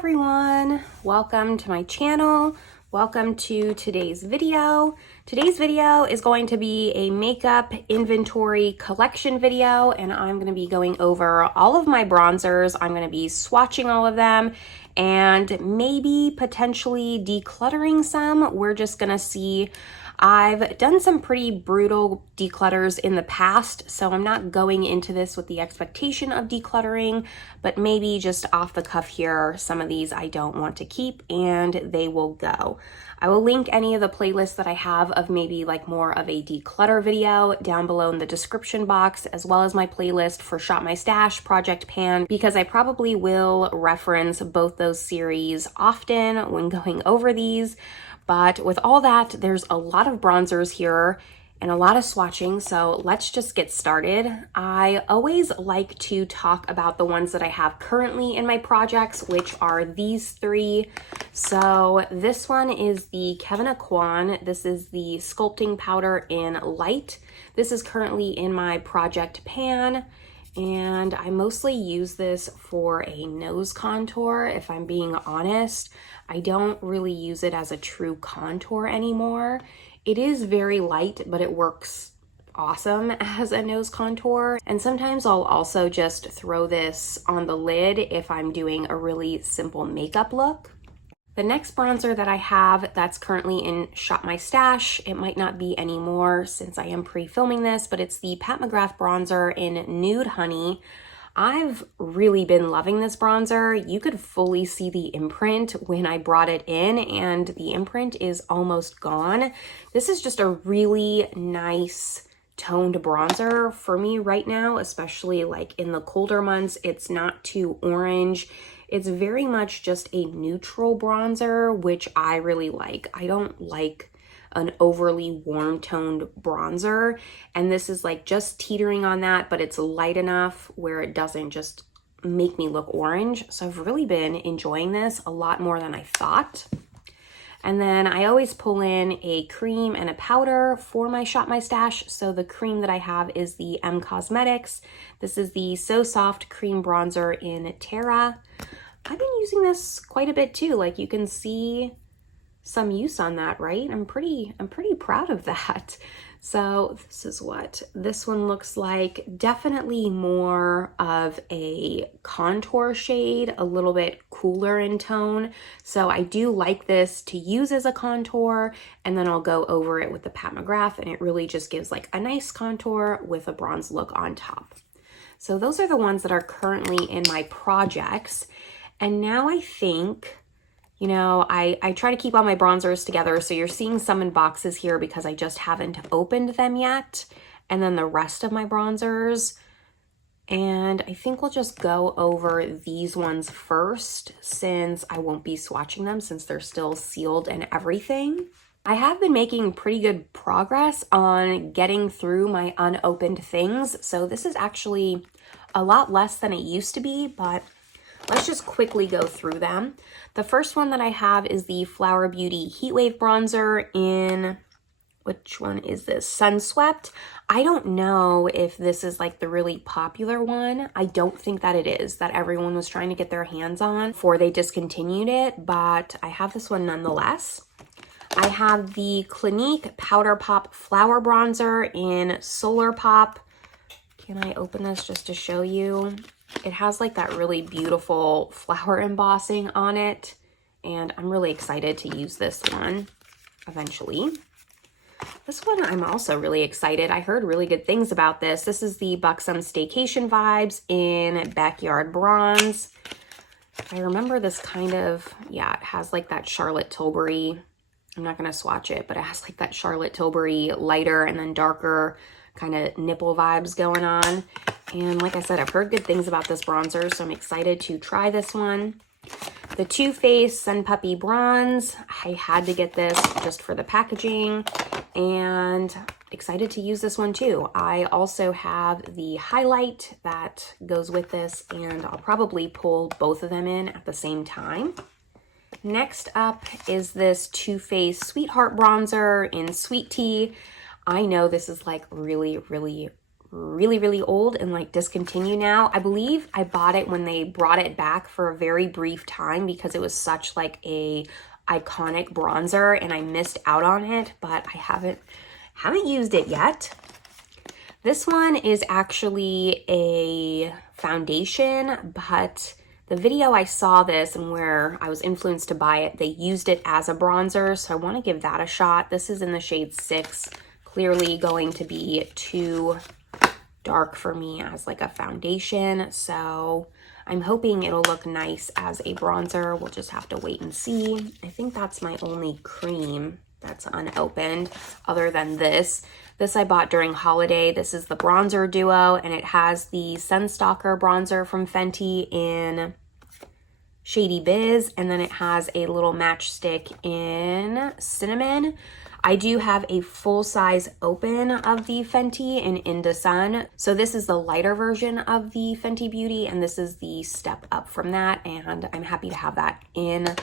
everyone, welcome to my channel. Welcome to today's video. Today's video is going to be a makeup inventory collection video, and I'm going to be going over all of my bronzers. I'm going to be swatching all of them and maybe potentially decluttering some. We're just going to see. I've done some pretty brutal declutters in the past, so I'm not going into this with the expectation of decluttering, but maybe just off the cuff here, some of these I don't want to keep and they will go. I will link any of the playlists that I have of maybe like more of a declutter video down below in the description box, as well as my playlist for Shop My Stash, Project Pan, because I probably will reference both those series often when going over these. But with all that, there's a lot of bronzers here and a lot of swatching, so let's just get started. I always like to talk about the ones that I have currently in my projects, which are these three. So this one is the Kevyn Aucoin. This is the sculpting powder in light. This is currently in my Project Pan, and I mostly use this for a nose contour, if I'm being honest. I don't really use it as a true contour anymore. It is very light, but it works awesome as a nose contour. And sometimes I'll also just throw this on the lid if I'm doing a really simple makeup look. The next bronzer that I have that's currently in Shop My Stash, it might not be anymore since I am pre-filming this, but it's the Pat McGrath bronzer in Nude Honey. I've really been loving this bronzer. You could fully see the imprint when I brought it in, and the imprint is almost gone. This is just a really nice toned bronzer for me right now, especially like in the colder months. It's not too orange. It's very much just a neutral bronzer, which I really like. I don't like an overly warm toned bronzer, and this is like just teetering on that, but it's light enough where it doesn't just make me look orange. So I've really been enjoying this a lot more than I thought. And then I always pull in a cream and a powder for my Shop My Stash. So the cream that I have is the M Cosmetics. This is the So Soft Cream Bronzer in Terra. I've been using this quite a bit too. Like, you can see some use on that, right? I'm pretty proud of that. So this is what this one looks like. Definitely more of a contour shade, a little bit cooler in tone. So I do like this to use as a contour, and then I'll go over it with the Pat McGrath, and it really just gives like a nice contour with a bronze look on top. So those are the ones that are currently in my projects. And now I think, you know, I try to keep all my bronzers together, so you're seeing some in boxes here because I just haven't opened them yet, and then the rest of my bronzers. And I think we'll just go over these ones first, since I won't be swatching them since they're still sealed and everything. I have been making pretty good progress on getting through my unopened things, so this is actually a lot less than it used to be, but let's just quickly go through them. The first one that I have is the Flower Beauty Heatwave Bronzer in, which one is this? Sunswept. I don't know if this is like the really popular one. I don't think that it is, that everyone was trying to get their hands on before they discontinued it, but I have this one nonetheless. I have the Clinique Powder Pop Flower Bronzer in Solar Pop. Can I open this just to show you? It has like that really beautiful flower embossing on it, and I'm really excited to use this one eventually. This one I'm also really excited. I heard really good things about this. This is the Buxom Staycation Vibes in Backyard Bronze. I remember this kind of, yeah, it has like that Charlotte Tilbury. I'm not going to swatch it, but it has like that Charlotte Tilbury lighter and then darker kind of nipple vibes going on. And like I said, I've heard good things about this bronzer, so I'm excited to try this one. The Too Faced Sun Puppy Bronze. I had to get this just for the packaging, and excited to use this one too. I also have the highlight that goes with this, and I'll probably pull both of them in at the same time. Next up is this Too Faced Sweetheart Bronzer in Sweet Tea. I know this is like really really, really old and like discontinued now. I believe I bought it when they brought it back for a very brief time because it was such like a iconic bronzer and I missed out on it, but I haven't used it yet. This one is actually a foundation, but the video I saw this and where I was influenced to buy it, they used it as a bronzer, so I want to give that a shot. This is in the shade 6, clearly going to be too dark for me as like a foundation, so I'm hoping it'll look nice as a bronzer. We'll just have to wait and see. I think that's my only cream that's unopened other than this. This I bought during holiday. This is the bronzer duo, and it has the Sunstalker bronzer from Fenty in Shady Biz, and then it has a little matchstick in Cinnamon. I do have a full-size open of the Fenty in Inda Sun. So this is the lighter version of the Fenty Beauty, and this is the step up from that, and I'm happy to have that in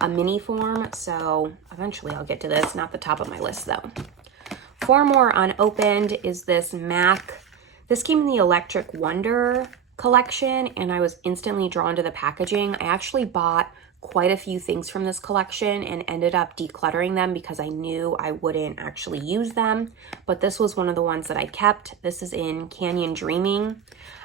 a mini form. So eventually I'll get to this, not the top of my list though. 4 more unopened is this MAC. This came in the Electric Wonder collection, and I was instantly drawn to the packaging. I actually bought quite a few things from this collection and ended up decluttering them because I knew I wouldn't actually use them. But this was one of the ones that I kept. This is in Canyon Dreaming.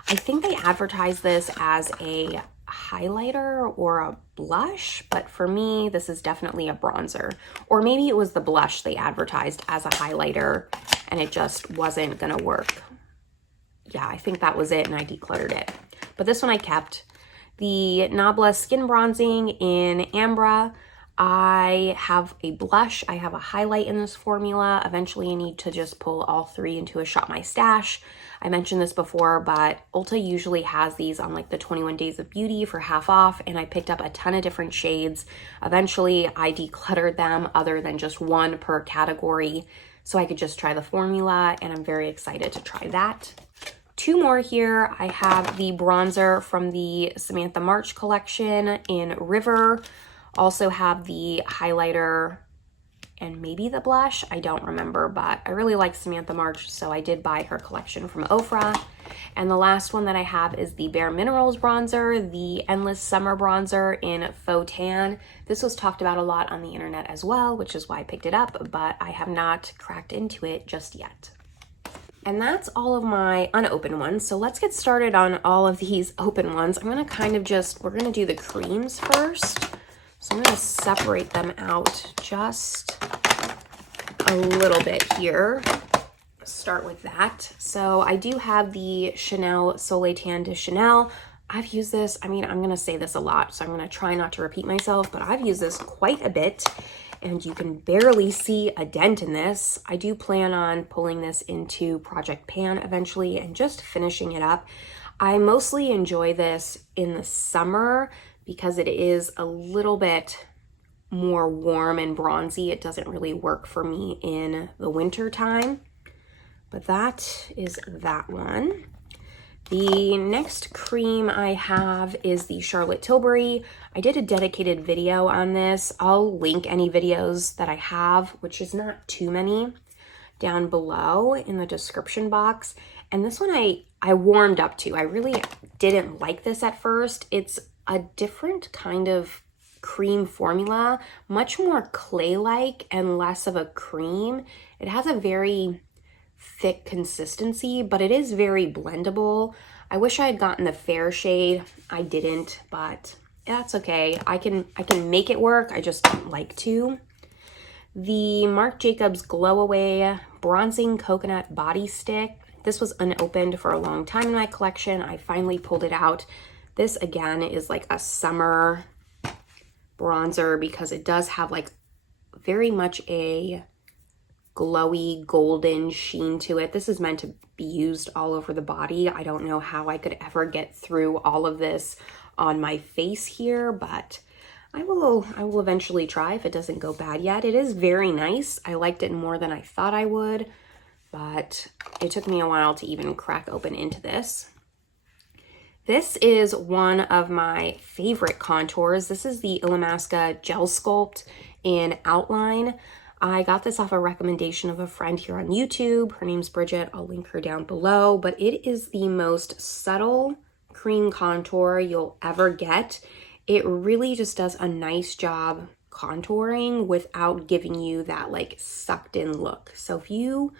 I think they advertised this as a highlighter or a blush, but for me, this is definitely a bronzer. Or maybe it was the blush they advertised as a highlighter and it just wasn't gonna work. Yeah, I think that was it and I decluttered it. But this one I kept. The Nabla Skin Bronzing in Ambra. I have a blush, I have a highlight in this formula. Eventually I need to just pull all 3 into a Shop My Stash. I mentioned this before, but Ulta usually has these on like the 21 Days of Beauty for half off, and I picked up a ton of different shades. Eventually I decluttered them other than just one per category so I could just try the formula, and I'm very excited to try that. 2 more here. I have the bronzer from the Samantha March collection in River. Also have the highlighter and maybe the blush. I don't remember, but I really like Samantha March, so I did buy her collection from Ofra. And the last one that I have is the Bare Minerals bronzer, the Endless Summer bronzer in Faux Tan. This was talked about a lot on the internet as well, which is why I picked it up, but I have not cracked into it just yet. And that's all of my unopened ones. So let's get started on all of these open ones. I'm gonna kind of just, we're gonna do the creams first. So I'm gonna separate them out just a little bit here. Start with that. So I do have the Chanel Soleil Tan de Chanel. I've used this, I mean, I'm gonna say this a lot, so I'm gonna try not to repeat myself, but I've used this quite a bit. And you can barely see a dent in this. I do plan on pulling this into Project Pan eventually and just finishing it up. I mostly enjoy this in the summer because it is a little bit more warm and bronzy. It doesn't really work for me in the winter time, but that is that one. The next cream I have is the Charlotte Tilbury. I did a dedicated video on this. I'll link any videos that I have, which is not too many, down below in the description box. And this one I warmed up to. I really didn't like this at first. It's a different kind of cream formula, much more clay-like and less of a cream. It has a very thick consistency, but it is very blendable. I wish I had gotten the fair shade. I didn't, but that's okay. I can make it work. I just don't like to. The Marc Jacobs Glow Away Bronzing Coconut Body Stick. This was unopened for a long time in my collection. I finally pulled it out. This again is like a summer bronzer because it does have like very much a glowy golden sheen to it. This is meant to be used all over the body. I don't know how I could ever get through all of this on my face here, but I will eventually try if it doesn't go bad yet. It is very nice. I liked it more than I thought I would, but it took me a while to even crack open into this. This is one of my favorite contours. This is the Illamasqua Gel Sculpt in Outline. I got this off a recommendation of a friend here on YouTube. Her name's Bridget. I'll link her down below, but it is the most subtle cream contour you'll ever get. It really just does a nice job contouring without giving you that like sucked in look. So if you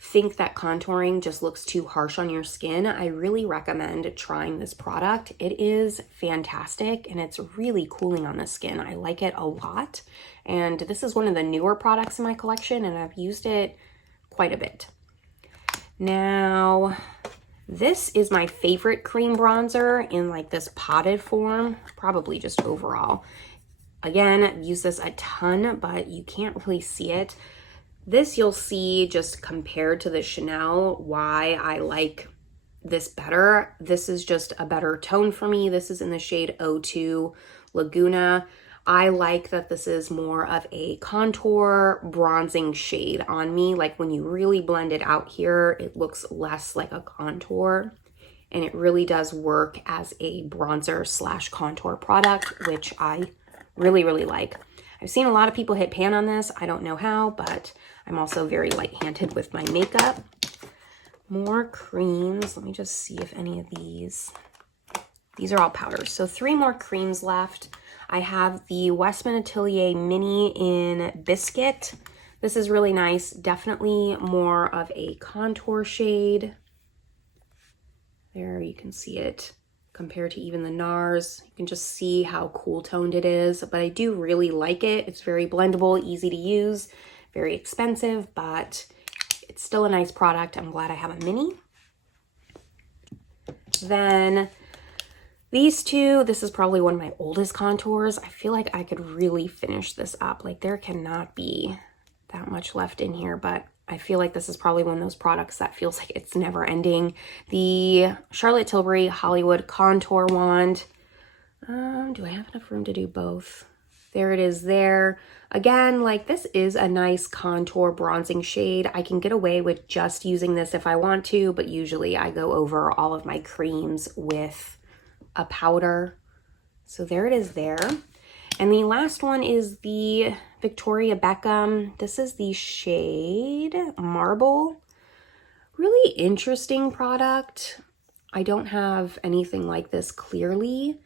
think that contouring just looks too harsh on your skin, I really recommend trying this product. It is fantastic and it's really cooling on the skin. I like it a lot. And this is one of the newer products in my collection and I've used it quite a bit. Now, this is my favorite cream bronzer in like this potted form, probably just overall. Again, I've used this a ton, but you can't really see it. This you'll see just compared to the Chanel why I like this better. This is just a better tone for me. This is in the shade 02 Laguna. I like that this is more of a contour bronzing shade on me. Like when you really blend it out here, it looks less like a contour. And it really does work as a bronzer slash contour product, which I really, really like. I've seen a lot of people hit pan on this. I don't know how, but I'm also very light-handed with my makeup. More creams. Let me just see if any of these are all powders. So 3 more creams left. I have the Westman Atelier Mini in Biscuit. This is really nice. Definitely more of a contour shade. There you can see it compared to even the Nars. You can just see how cool toned it is, but I do really like it. It's very blendable, easy to use, very expensive, but it's still a nice product. I'm glad I have a mini. Then these two, this is probably one of my oldest contours. I feel like I could really finish this up. Like there cannot be that much left in here, but I feel like this is probably one of those products that feels like it's never ending. The Charlotte Tilbury Hollywood Contour Wand. Do I have enough room to do both? There it is there. Again, like this is a nice contour bronzing shade. I can get away with just using this if I want to, but usually I go over all of my creams with a powder. So there it is there. And the last one is the Victoria Beckham. This is the shade Marble. Really interesting product. I don't have anything like this clearly.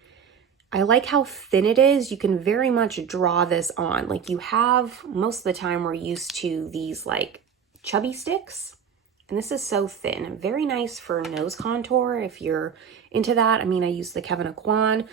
I like how thin it is. You can very much draw this on. Like you have, most of the time we're used to these like chubby sticks. And this is so thin. Very nice for nose contour if you're into that. I mean, I use the Kevyn Aucoin,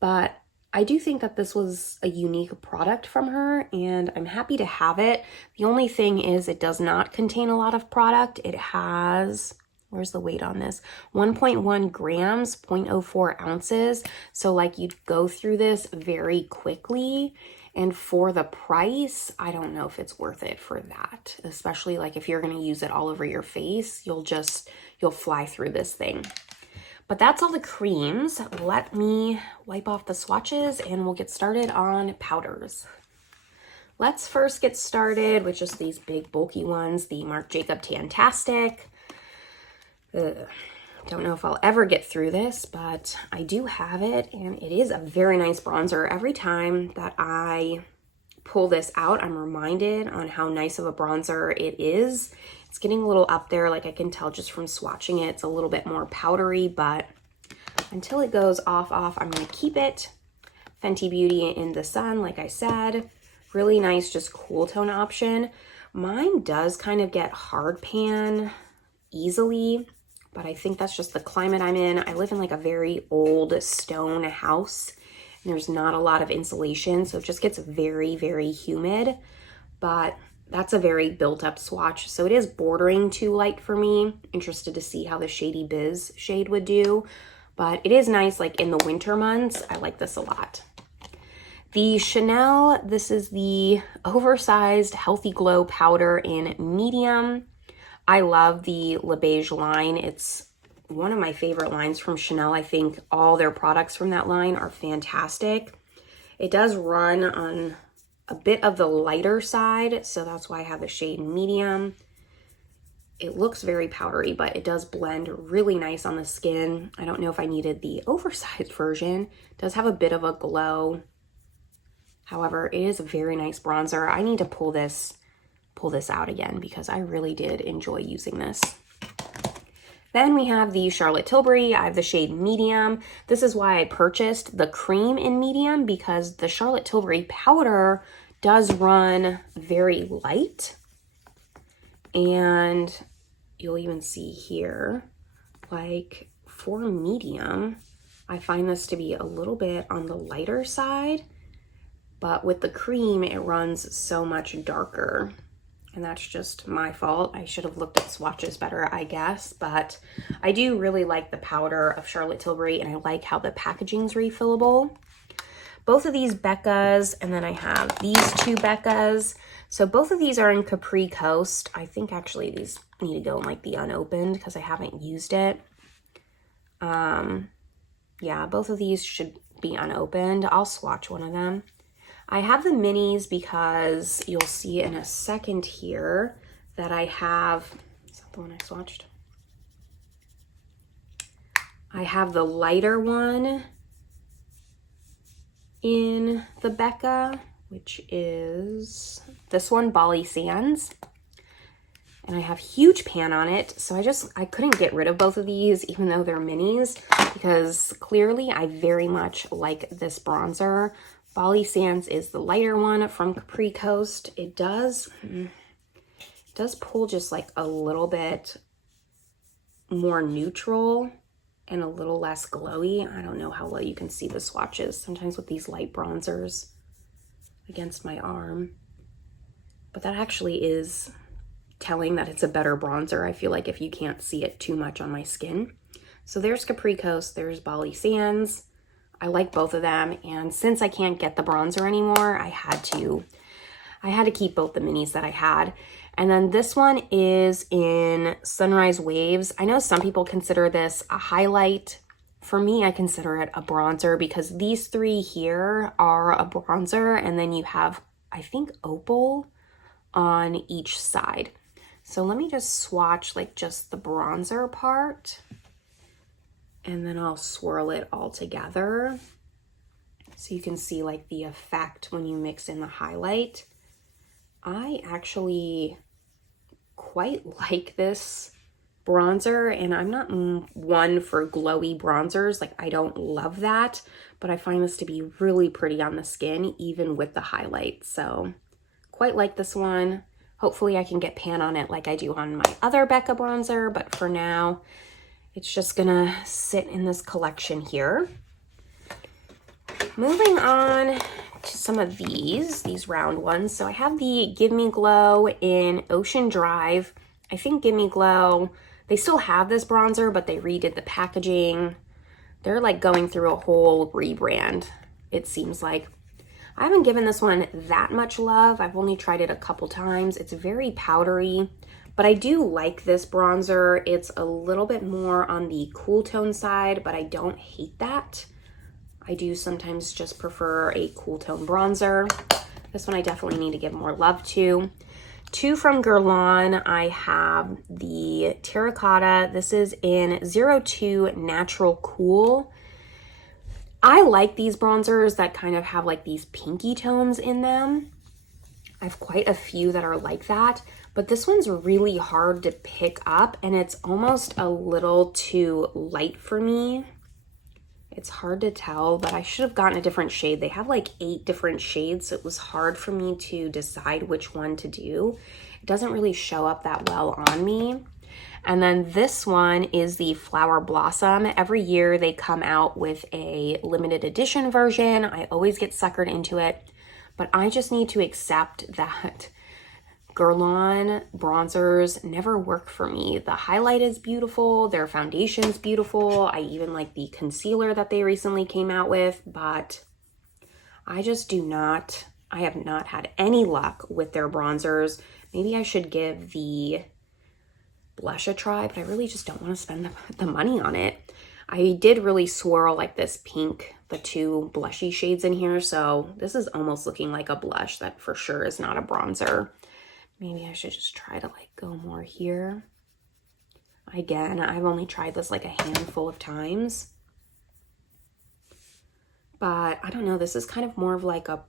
but I do think that this was a unique product from her and I'm happy to have it. The only thing is it does not contain a lot of product. It has, where's the weight on this? 1.1 grams, 0.04 ounces. So like you'd go through this very quickly. And for the price, I don't know if it's worth it for that. Especially like if you're gonna use it all over your face, you'll fly through this thing. But that's all the creams. Let me wipe off the swatches and we'll get started on powders. Let's first get started with just these big bulky ones, the Marc Jacob Tantastic. Don't know if I'll ever get through this, but I do have it and it is a very nice bronzer. Every time that I pull this out, I'm reminded on how nice of a bronzer it is. It's getting a little up there, like I can tell just from swatching it. It's a little bit more powdery, but until it goes off, I'm gonna keep it. Fenty Beauty in the Sun, like I said. Really nice, just cool tone option. Mine does kind of get hard pan easily, but I think that's just the climate I'm in. I live in like a very old stone house and there's not a lot of insulation, so it just gets very, very humid, but that's a very built up swatch. So it is bordering too light for me. Interested to see how the Shady Biz shade would do, but it is nice like in the winter months. I like this a lot. The Chanel, this is the oversized Healthy Glow powder in medium. I love the Le Beige line. It's one of my favorite lines from Chanel. I think all their products from that line are fantastic. It does run on a bit of the lighter side, so that's why I have the shade medium. It looks very powdery, but it does blend really nice on the skin. I don't know if I needed the oversized version. It does have a bit of a glow. However, it is a very nice bronzer. I need to pull this pull this out again because I really did enjoy using this. Then we have the Charlotte Tilbury. I have the shade medium. This is why I purchased the cream in medium, because the Charlotte Tilbury powder does run very light. And you'll even see here, like for medium, I find this to be a little bit on the lighter side, but with the cream, it runs so much darker. And that's just my fault. I should have looked at swatches better, I guess. But I do really like the powder of Charlotte Tilbury, and I like how the packaging's refillable. Both of these Beccas, and then I have these two Beccas. So both of these are in Capri Coast. I think actually these need to go in like the unopened because I haven't used it. Yeah, both of these should be unopened. I'll swatch one of them. I have the minis because you'll see in a second here that I have, is that the one I swatched? I have the lighter one in the Becca, which is this one, Bali Sands. And I have huge pan on it. So I couldn't get rid of both of these, even though they're minis, because clearly I very much like this bronzer. Bali Sands is the lighter one from Capri Coast. It does pull just like a little bit more neutral and a little less glowy. I don't know how well you can see the swatches sometimes with these light bronzers against my arm, but that actually is telling that it's a better bronzer, I feel like, if you can't see it too much on my skin. So there's Capri Coast, there's Bali Sands. I like both of them, and since I can't get the bronzer anymore, I had to keep both the minis that I had. And then this one is in Sunrise Waves. I know some people consider this a highlight. For me, I consider it a bronzer because these three here are a bronzer, and then you have, I think, opal on each side. So let me just swatch like just the bronzer part, and then I'll swirl it all together so you can see like the effect when you mix in the highlight. I actually quite like this bronzer, and I'm not one for glowy bronzers. Like, I don't love that, but I find this to be really pretty on the skin, even with the highlight. So quite like this one. Hopefully I can get pan on it like I do on my other Becca bronzer, but for now, it's just gonna sit in this collection here. Moving on to some of these round ones. So I have the Give Me Glow in Ocean Drive. I think Give Me Glow, they still have this bronzer, but they redid the packaging. They're like going through a whole rebrand, it seems like. I haven't given this one that much love. I've only tried it a couple times. It's very powdery, but I do like this bronzer. It's a little bit more on the cool tone side, but I don't hate that. I do sometimes just prefer a cool tone bronzer. This one I definitely need to give more love to. Two from Guerlain, I have the Terracotta. This is in 02 Natural Cool. I like these bronzers that kind of have like these pinky tones in them. I have quite a few that are like that, but this one's really hard to pick up, and it's almost a little too light for me. It's hard to tell, but I should have gotten a different shade. They have like 8 different shades, so it was hard for me to decide which one to do. It doesn't really show up that well on me. And then this one is the Flower Blossom. Every year they come out with a limited edition version. I always get suckered into it, but I just need to accept that Guerlain bronzers never work for me. The highlight is beautiful, their foundation's beautiful. I even like the concealer that they recently came out with, but I have not had any luck with their bronzers. Maybe I should give the blush a try, but I really just don't want to spend the money on it. I did really swirl like this pink, the 2 blushy shades in here, so this is almost looking like a blush that for sure is not a bronzer. Maybe I should just try to like go more here. Again, I've only tried this like a handful of times, but I don't know, this is kind of more of like a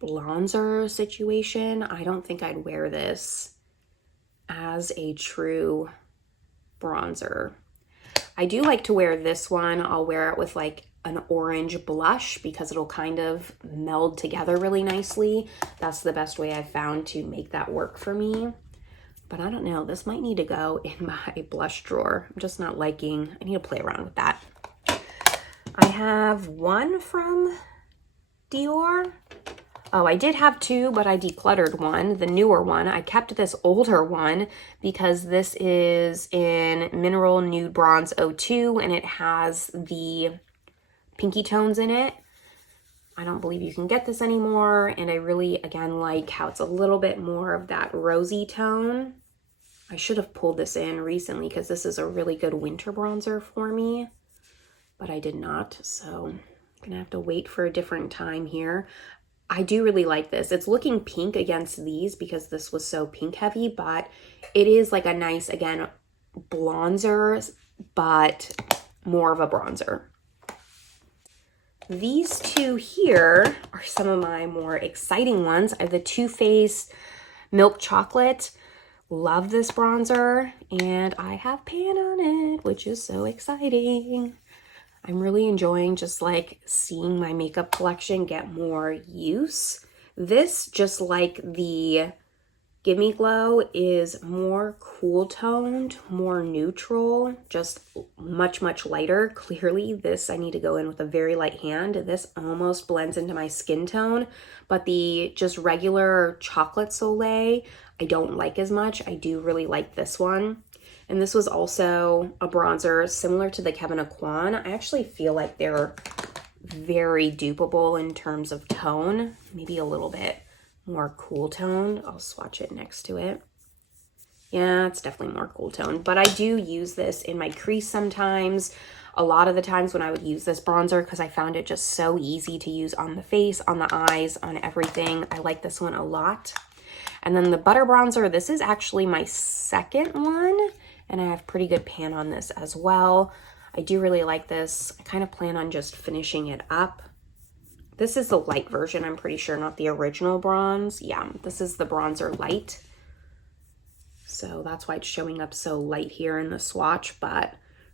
bronzer situation. I don't think I'd wear this as a true bronzer. I do like to wear this one. I'll wear it with like an orange blush because it'll kind of meld together really nicely. That's the best way I've found to make that work for me. But I don't know, this might need to go in my blush drawer. I'm just not liking, I need to play around with that. I have one from Dior. Oh, I did have two, but I decluttered one, the newer one. I kept this older one because this is in Mineral Nude Bronze 02 and it has the pinky tones in it. I don't believe you can get this anymore. And I really, again, like how it's a little bit more of that rosy tone. I should have pulled this in recently because this is a really good winter bronzer for me, but I did not. So I'm gonna have to wait for a different time here. I do really like this. It's looking pink against these because this was so pink heavy, but it is like a nice, again, bronzer, but more of a bronzer. These two here are some of my more exciting ones. I have the Too Faced Milk Chocolate. Love this bronzer, and I have pan on it, which is so exciting. I'm really enjoying just like seeing my makeup collection get more use. This, just like the Gimme Glow, is more cool toned, more neutral, just much, much lighter. Clearly this, I need to go in with a very light hand. This almost blends into my skin tone, but the just regular Chocolate Soleil, I don't like as much. I do really like this one. And this was also a bronzer similar to the Kevyn Aucoin. I actually feel like they're very dupeable in terms of tone, maybe a little bit more cool toned. I'll swatch it next to it. Yeah, it's definitely more cool toned, but I do use this in my crease sometimes. A lot of the times when I would use this bronzer, because I found it just so easy to use on the face, on the eyes, on everything. I like this one a lot. And then the Butter Bronzer, this is actually my second one, and I have pretty good pan on this as well. I do really like this. I kind of plan on just finishing it up. This is the light version, I'm pretty sure, not the original bronze. Yeah, this is the bronzer light. So that's why it's showing up so light here in the swatch, but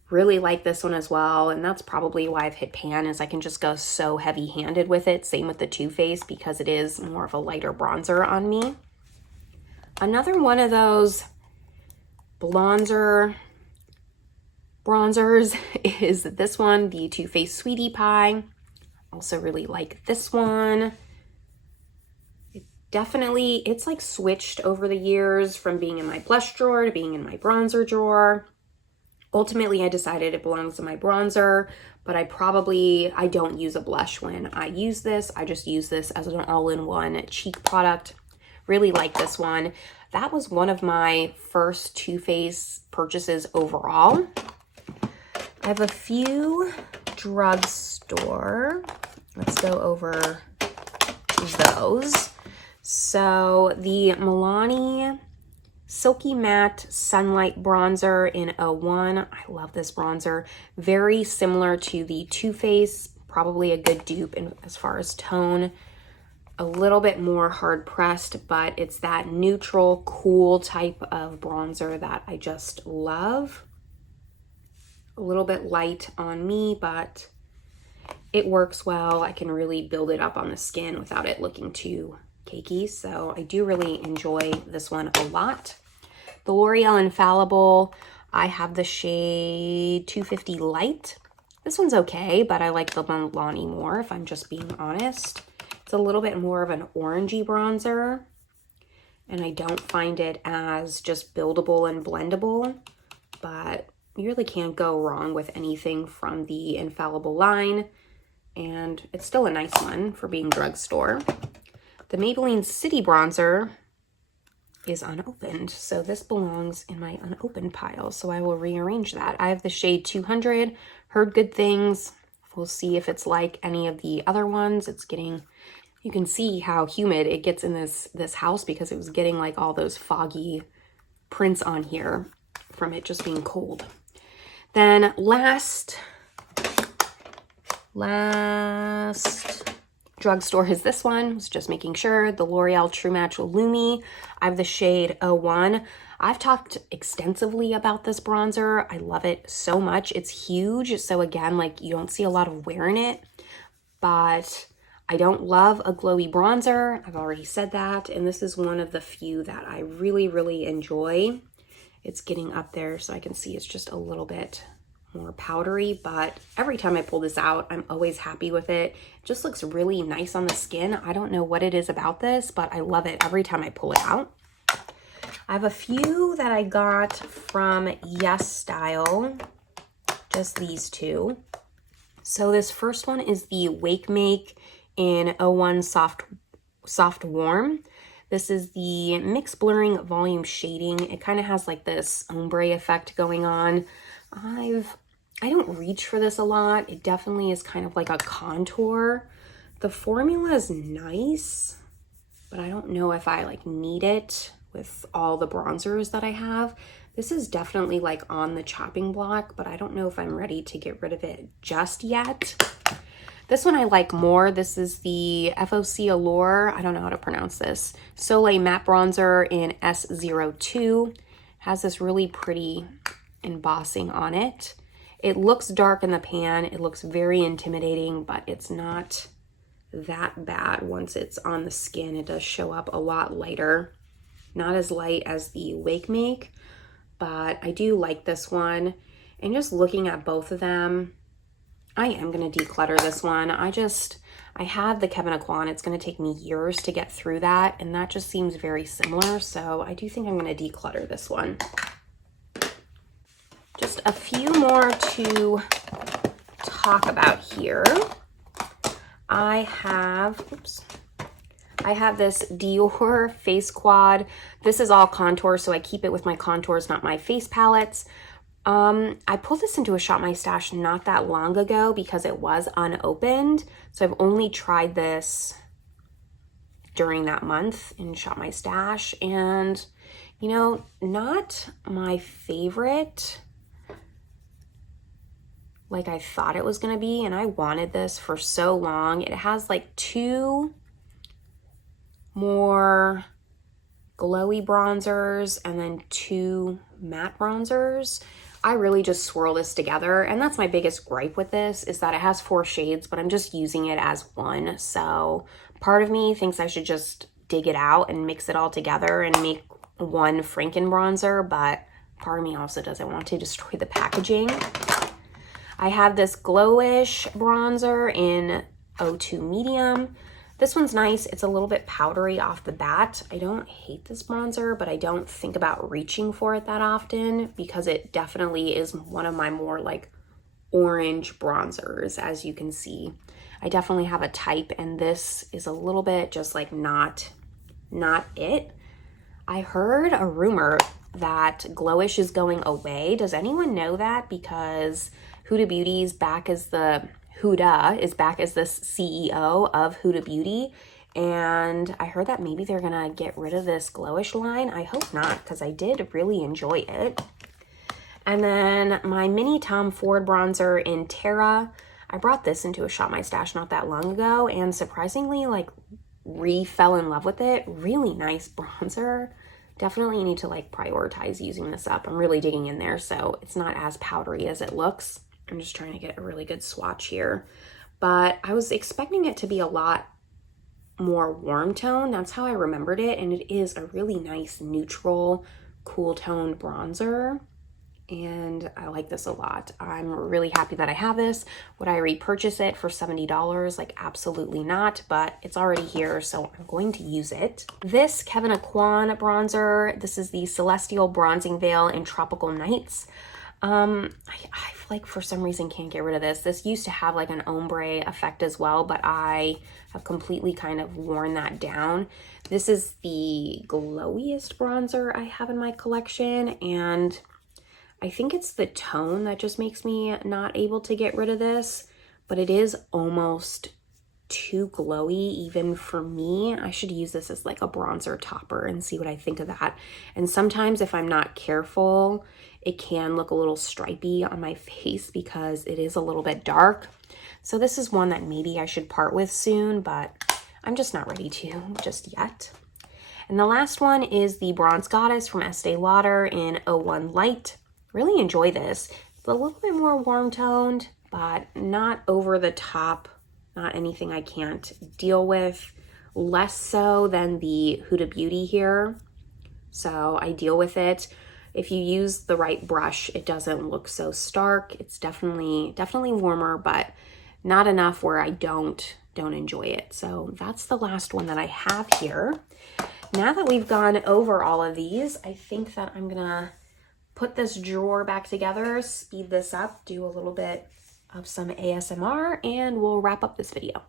really like this one as well. And that's probably why I've hit pan, is I can just go so heavy-handed with it. Same with the Too Faced, because it is more of a lighter bronzer on me. Another one of those bronzers is this one, the Too Faced Sweetie Pie. Also really like this one. It's like switched over the years from being in my blush drawer to being in my bronzer drawer. Ultimately, I decided it belongs in my bronzer, but I don't use a blush when I use this. I just use this as an all-in-one cheek product. Really like this one. That was one of my first Too Faced purchases overall. I have a few drugstore. Let's go over those. So the Milani Silky Matte Sunlight Bronzer in 01. I love this bronzer. Very similar to the Too Faced, probably a good dupe as far as tone. A little bit more hard pressed, but it's that neutral, cool type of bronzer that I just love. A little bit light on me, but it works well. I can really build it up on the skin without it looking too cakey. So I do really enjoy this one a lot. The L'Oreal Infallible, I have the shade 250 Light. This one's okay, but I like the Milani more, if I'm just being honest. It's a little bit more of an orangey bronzer, and I don't find it as just buildable and blendable, but you really can't go wrong with anything from the Infallible line, and it's still a nice one for being drugstore. The Maybelline City Bronzer is unopened, so this belongs in my unopened pile, so I will rearrange that. I have the shade 200, heard good things. We'll see if it's like any of the other ones. It's getting, you can see how humid it gets in this house because it was getting like all those foggy prints on here from it just being cold. Then last drugstore is this one. I was just making sure. The L'Oreal True Match Lumi. I have the shade 01. I've talked extensively about this bronzer. I love it so much. It's huge. So again, like you don't see a lot of wear in it, but I don't love a glowy bronzer. I've already said that. And this is one of the few that I really, really enjoy. It's getting up there so I can see it's just a little bit more powdery, but every time I pull this out, I'm always happy with it. It just looks really nice on the skin. I don't know what it is about this, but I love it every time I pull it out. I have a few that I got from Yes Style, just these two. So this first one is the Wake Make in 01 Soft Warm. This is the Mix Blurring Volume Shading. It kind of has like this ombre effect going on. I don't reach for this a lot. It definitely is kind of like a contour. The formula is nice, but I don't know if I like need it with all the bronzers that I have. This is definitely like on the chopping block, but I don't know if I'm ready to get rid of it just yet. This one I like more. This is the FOC Allure. I don't know how to pronounce this. Soleil Matte Bronzer in S02. Has this really pretty embossing on it. It looks dark in the pan. It looks very intimidating, but it's not that bad. Once it's on the skin, it does show up a lot lighter. Not as light as the Wake Make, but I do like this one. And just looking at both of them, I am going to declutter this one. I have the Kevyn Aucoin. It's going to take me years to get through that, and that just seems very similar. So I do think I'm going to declutter this one. Just a few more to talk about here. I have this Dior Face Quad. This is all contour, so I keep it with my contours, not my face palettes. I pulled this into a Shop My Stash not that long ago because it was unopened. So I've only tried this during that month in Shop My Stash, and you know, not my favorite like I thought it was gonna be, and I wanted this for so long. It has like two more glowy bronzers and then two matte bronzers. I really just swirl this together, and that's my biggest gripe with this, is that it has 4 shades, but I'm just using it as one. So part of me thinks I should just dig it out and mix it all together and make one Franken bronzer, but part of me also doesn't want to destroy the packaging. I have this Glowish bronzer in 02 Medium. This one's nice. It's a little bit powdery off the bat. I don't hate this bronzer, but I don't think about reaching for it that often because it definitely is one of my more like orange bronzers, as you can see. I definitely have a type, and this is a little bit just like not it. I heard a rumor that Glowish is going away. Does anyone know that? Because Huda Beauty is back as the Huda is back as the CEO of Huda Beauty, and I heard that maybe they're gonna get rid of this Glowish line. I hope not, because I did really enjoy it. And then my mini Tom Ford bronzer in Terra. I brought this into a Shop My Stash not that long ago, and surprisingly like fell in love with it. Really nice bronzer. Definitely need to like prioritize using this up. I'm really digging in there, so it's not as powdery as it looks. I'm just trying to get a really good swatch here. But I was expecting it to be a lot more warm tone. That's how I remembered it. And it is a really nice neutral, cool toned bronzer. And I like this a lot. I'm really happy that I have this. Would I repurchase it for $70? Like, absolutely not, but it's already here, so I'm going to use it. This Kevyn Aucoin bronzer, this is the Celestial Bronzing Veil in Tropical Nights. I like for some reason can't get rid of this. This used to have like an ombre effect as well, but I have completely kind of worn that down. This is the glowiest bronzer I have in my collection, and I think it's the tone that just makes me not able to get rid of this, but it is almost too glowy even for me. I should use this as like a bronzer topper and see what I think of that. And sometimes if I'm not careful, it can look a little stripy on my face because it is a little bit dark. So this is one that maybe I should part with soon, but I'm just not ready to just yet. And the last one is the Bronze Goddess from Estee Lauder in 01 Light. Really enjoy this. It's a little bit more warm toned, but not over the top. Not anything I can't deal with. Less so than the Huda Beauty here. So I deal with it. If you use the right brush, it doesn't look so stark. It's definitely warmer, but not enough where I don't enjoy it. So that's the last one that I have here. Now that we've gone over all of these, I think that I'm gonna put this drawer back together, speed this up, do a little bit of some ASMR, and we'll wrap up this video.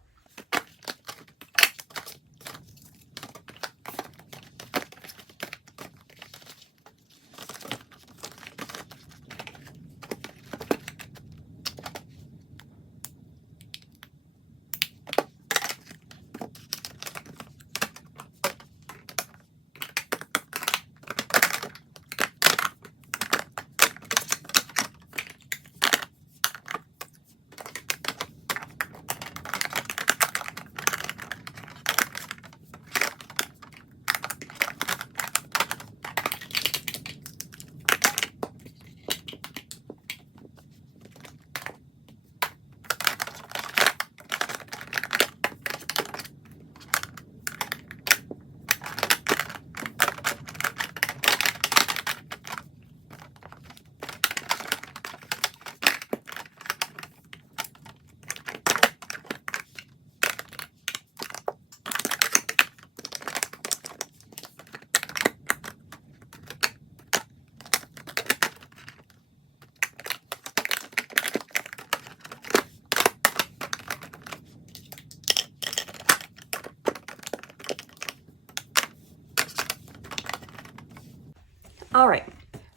All right,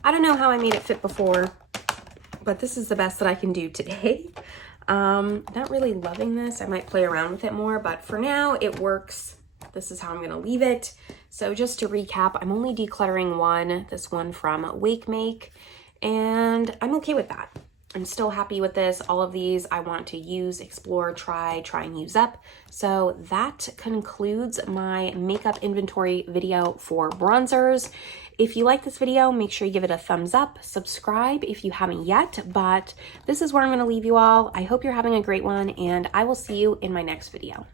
I don't know how I made it fit before, but this is the best that I can do today. Not really loving this. I might play around with it more, but for now it works. This is how I'm gonna leave it. So just to recap, I'm only decluttering one, this one from Wake Make, and I'm okay with that. I'm still happy with this. All of these I want to use, explore, try and use up. So that concludes my makeup inventory video for bronzers. If you like this video, make sure you give it a thumbs up, subscribe if you haven't yet, but this is where I'm gonna leave you all. I hope you're having a great one, and I will see you in my next video.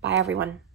Bye, everyone.